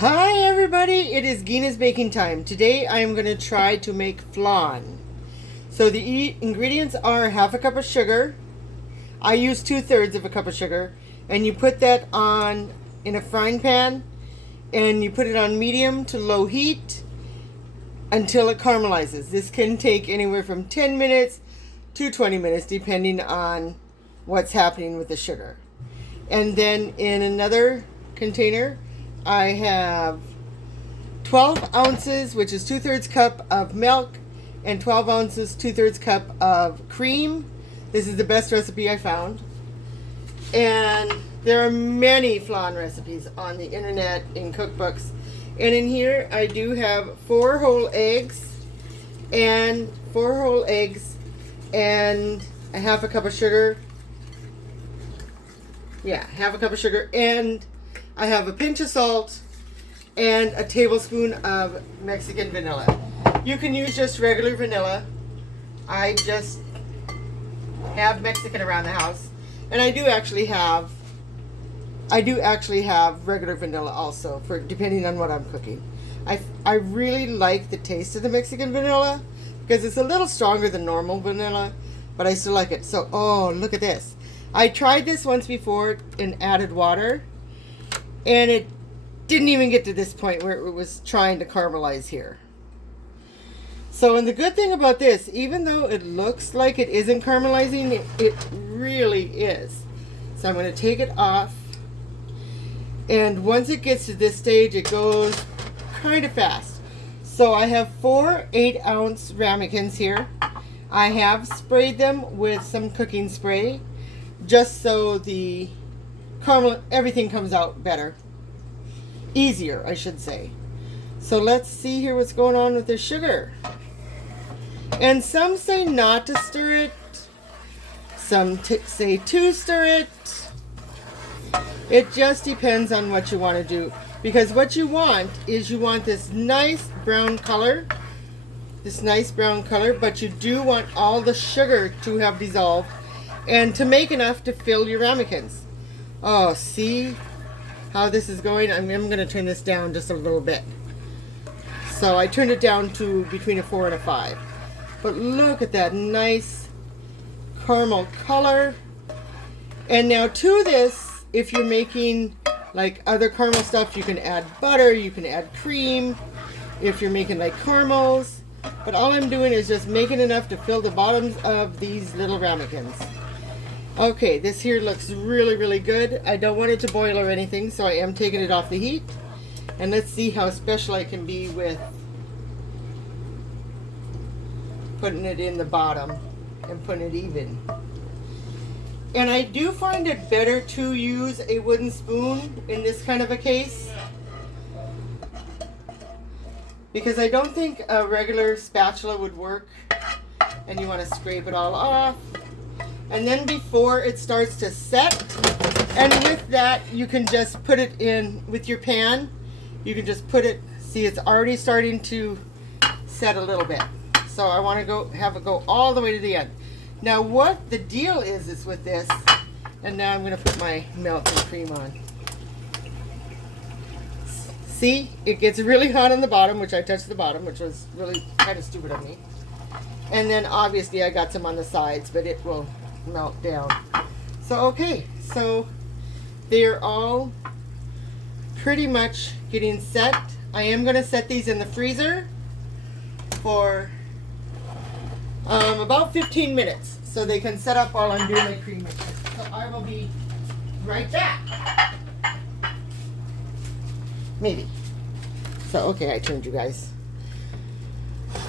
Hi everybody, it is Gina's baking time. Today I am going to try to make flan. So the ingredients are half a cup of sugar. I use 2/3 of a cup of sugar, and you put that on in a frying pan and you put it on medium to low heat until it caramelizes. This can take anywhere from 10 minutes to 20 minutes depending on what's happening with the sugar. And then in another container I have 12 ounces, which is 2/3 cup of milk, and 12 ounces, 2/3 cup of cream. This is the best recipe I found. And there are many flan recipes on the internet, in cookbooks. And in here I do have 4 whole eggs and a half a cup of sugar. Yeah, half a cup of sugar, and I have a pinch of salt and a tablespoon of Mexican vanilla. You can use just regular vanilla. I just have Mexican around the house, and I do actually have regular vanilla also, for depending on what I'm cooking. I really like the taste of the Mexican vanilla because it's a little stronger than normal vanilla, but I still like it. So, oh, look at this. I tried this once before and added water, and it didn't even get to this point where it was trying to caramelize here. So, and the good thing about this, even though it looks like it isn't caramelizing, it really is. So I'm going to take it off. And once it gets to this stage, it goes kind of fast. So I have 4 8-ounce ramekins here. I have sprayed them with some cooking spray, just so the caramel, everything comes out better. Easier, I should say. So let's see here what's going on with the sugar. And some say not to stir it. Some say to stir it. It just depends on what you want to do. Because what you want is you want this nice brown color. But you do want all the sugar to have dissolved and to make enough to fill your ramekins. Oh, see how this is going? I'm going to turn this down just a little bit. So I turned it down to between a 4 and a 5. But look at that nice caramel color. And now to this, if you're making like other caramel stuff, you can add butter, you can add cream, if you're making like caramels. But all I'm doing is just making enough to fill the bottoms of these little ramekins. Okay, this here looks really, really good. I don't want it to boil or anything, so I am taking it off the heat. And let's see how special I can be with putting it in the bottom and putting it even. And I do find it better to use a wooden spoon in this kind of a case, because I don't think a regular spatula would work, and you want to scrape it all off. And then before it starts to set, and with that you can just put it in with your pan. You can just put it, see it's already starting to set a little bit. So I want to have it go all the way to the end. Now what the deal is with this, and now I'm going to put my milk and cream on. See, it gets really hot on the bottom, which I touched the bottom, which was really kind of stupid of me. And then obviously I got some on the sides, but it will melt down. So okay, so they're all pretty much getting set. I am going to set these in the freezer for about 15 minutes so they can set up while I'm doing my cream mixture. So I will be right back. Maybe. So okay, I turned you guys.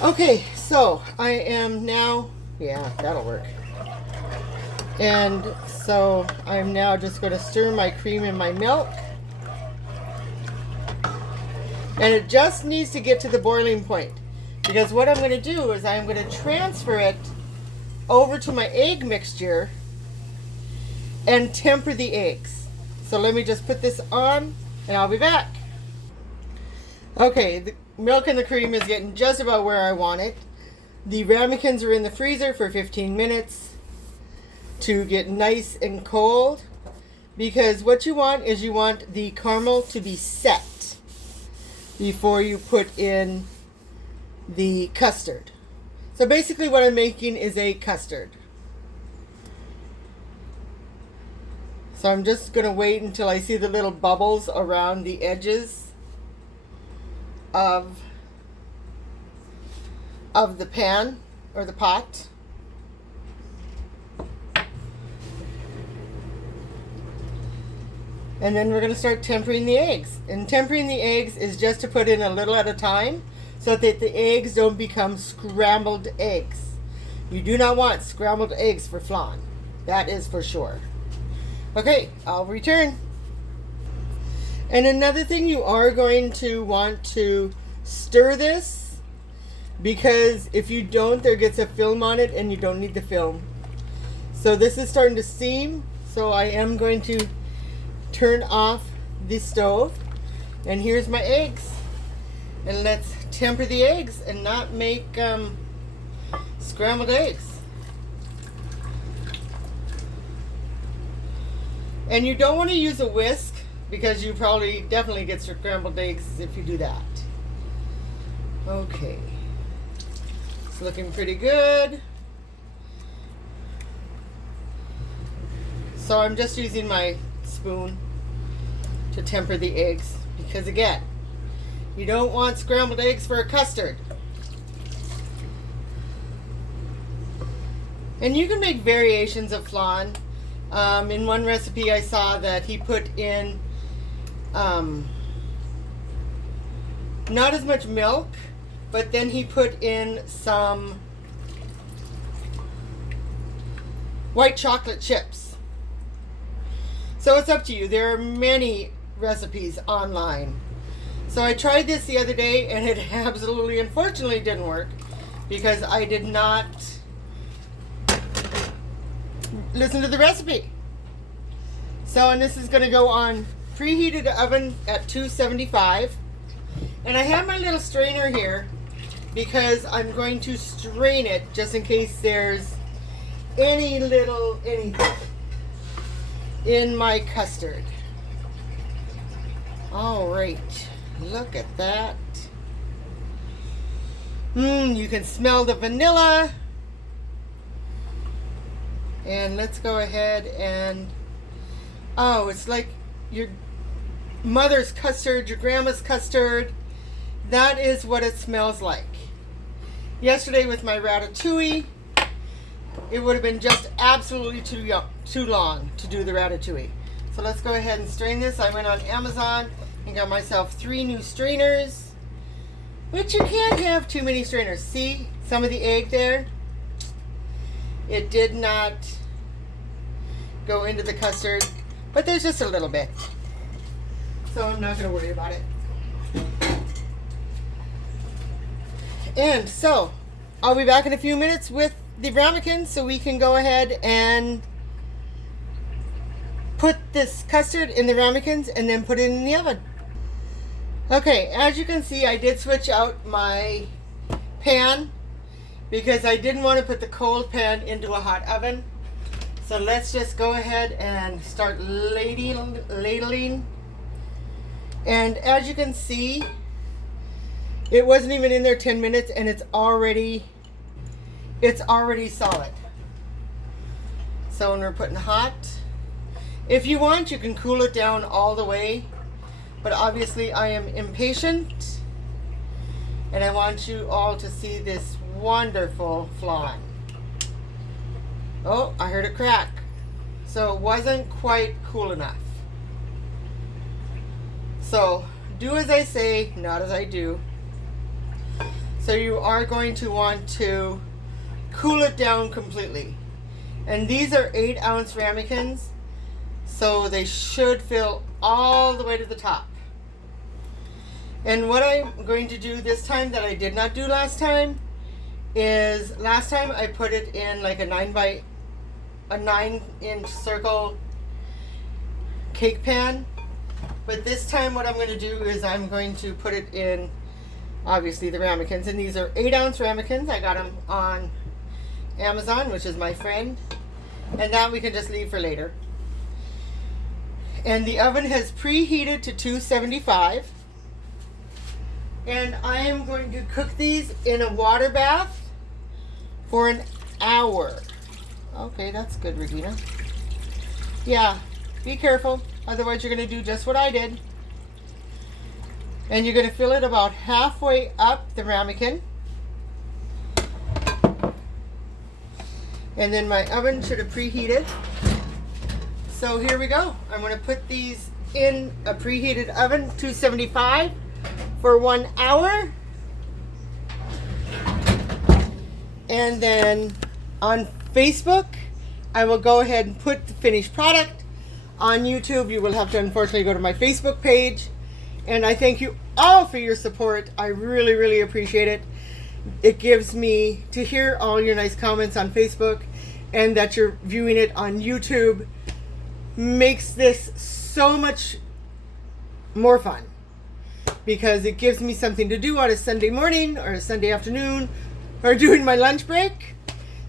Okay, so I am now, yeah, that'll work. And so I'm now just going to stir my cream and my milk. And it just needs to get to the boiling point. Because what I'm going to do is I'm going to transfer it over to my egg mixture and temper the eggs. So let me just put this on and I'll be back. Okay, the milk and the cream is getting just about where I want it. The ramekins are in the freezer for 15 minutes to get nice and cold, because what you want is you want the caramel to be set. before you put in the custard. So basically what I'm making is a custard. So I'm just going to wait until I see the little bubbles around the edges of the pan or the pot. And then we're going to start tempering the eggs. And tempering the eggs is just to put in a little at a time so that the eggs don't become scrambled eggs. You do not want scrambled eggs for flan. That is for sure. Okay, I'll return. And another thing, you are going to want to stir this, because if you don't, there gets a film on it and you don't need the film. So this is starting to steam, so I am going to turn off the stove. And here's my eggs. And let's temper the eggs and not make scrambled eggs. And you don't want to use a whisk, because you probably definitely get scrambled eggs if you do that. Okay. It's looking pretty good. So I'm just using my spoon to temper the eggs, because again, you don't want scrambled eggs for a custard. And you can make variations of flan. In one recipe I saw that he put in not as much milk, but then he put in some white chocolate chips. So it's up to you. There are many recipes online. So I tried this the other day and it absolutely, unfortunately, didn't work, because I did not listen to the recipe. So, and this is going to go on preheated oven at 275. And I have my little strainer here because I'm going to strain it just in case there's any little anything in my custard. All right, look at that. You can smell the vanilla. And let's go ahead and, oh, it's like your mother's custard, your grandma's custard. That is what it smells like. Yesterday with my ratatouille, it would have been just absolutely too long to do the ratatouille. So let's go ahead and strain this. I went on Amazon and got myself 3 new strainers, which you can't have too many strainers. See some of the egg there? It did not go into the custard, but there's just a little bit. So I'm not going to worry about it. And so I'll be back in a few minutes with the ramekins so we can go ahead and put this custard in the ramekins and then put it in the oven. Okay, as you can see, I did switch out my pan because I didn't want to put the cold pan into a hot oven. So let's just go ahead and start ladling. And as you can see, it wasn't even in there 10 minutes and it's already solid. So when we're putting hot, if you want, you can cool it down all the way, but obviously I am impatient and I want you all to see this wonderful flan. Oh, I heard a crack. So it wasn't quite cool enough. So do as I say, not as I do. So you are going to want to cool it down completely. And these are 8-ounce ramekins, so they should fill all the way to the top. And what I'm going to do this time that I did not do last time is, last time I put it in like a 9-inch circle cake pan. But this time what I'm going to do is I'm going to put it in, obviously, the ramekins. And these are 8-ounce ramekins. I got them on Amazon, which is my friend. And that we can just leave for later. And the oven has preheated to 275. And I am going to cook these in a water bath for an hour. Okay, that's good, Regina. Yeah, be careful. Otherwise, you're going to do just what I did. And you're going to fill it about halfway up the ramekin. And then my oven should have preheated. So here we go. I'm going to put these in a preheated oven, 275, for 1 hour. And then on Facebook, I will go ahead and put the finished product. On YouTube, you will have to unfortunately go to my Facebook page. And I thank you all for your support. I really, really appreciate it. It gives me to hear all your nice comments on Facebook, and that you're viewing it on YouTube makes this so much more fun, because it gives me something to do on a Sunday morning or a Sunday afternoon or during my lunch break.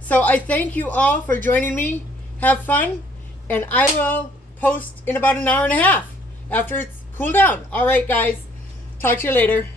So I thank you all for joining me. Have fun, and I will post in about an hour and a half after it's cooled down. All right, guys. Talk to you later.